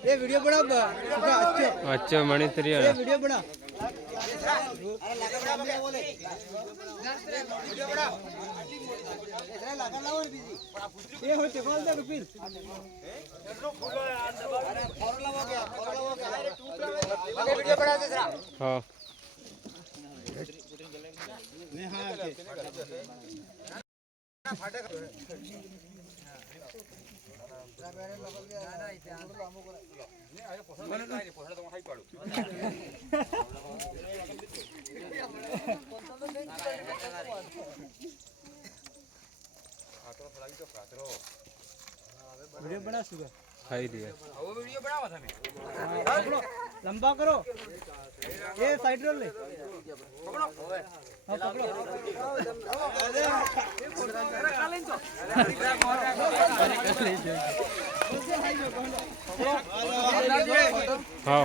ये वीडियो बना अच्छा मणित्री ये वीडियो बना ये हो चुका है रुपीस वीडियो बना दे जरा हां मैं हां फाटे वीडियो बना सुबह खाई दिया वो वीडियो बनावा था मैं लंबा करो ये साइड रोल ले पकड़ो हां पकड़ो अरे कालें तो हाँ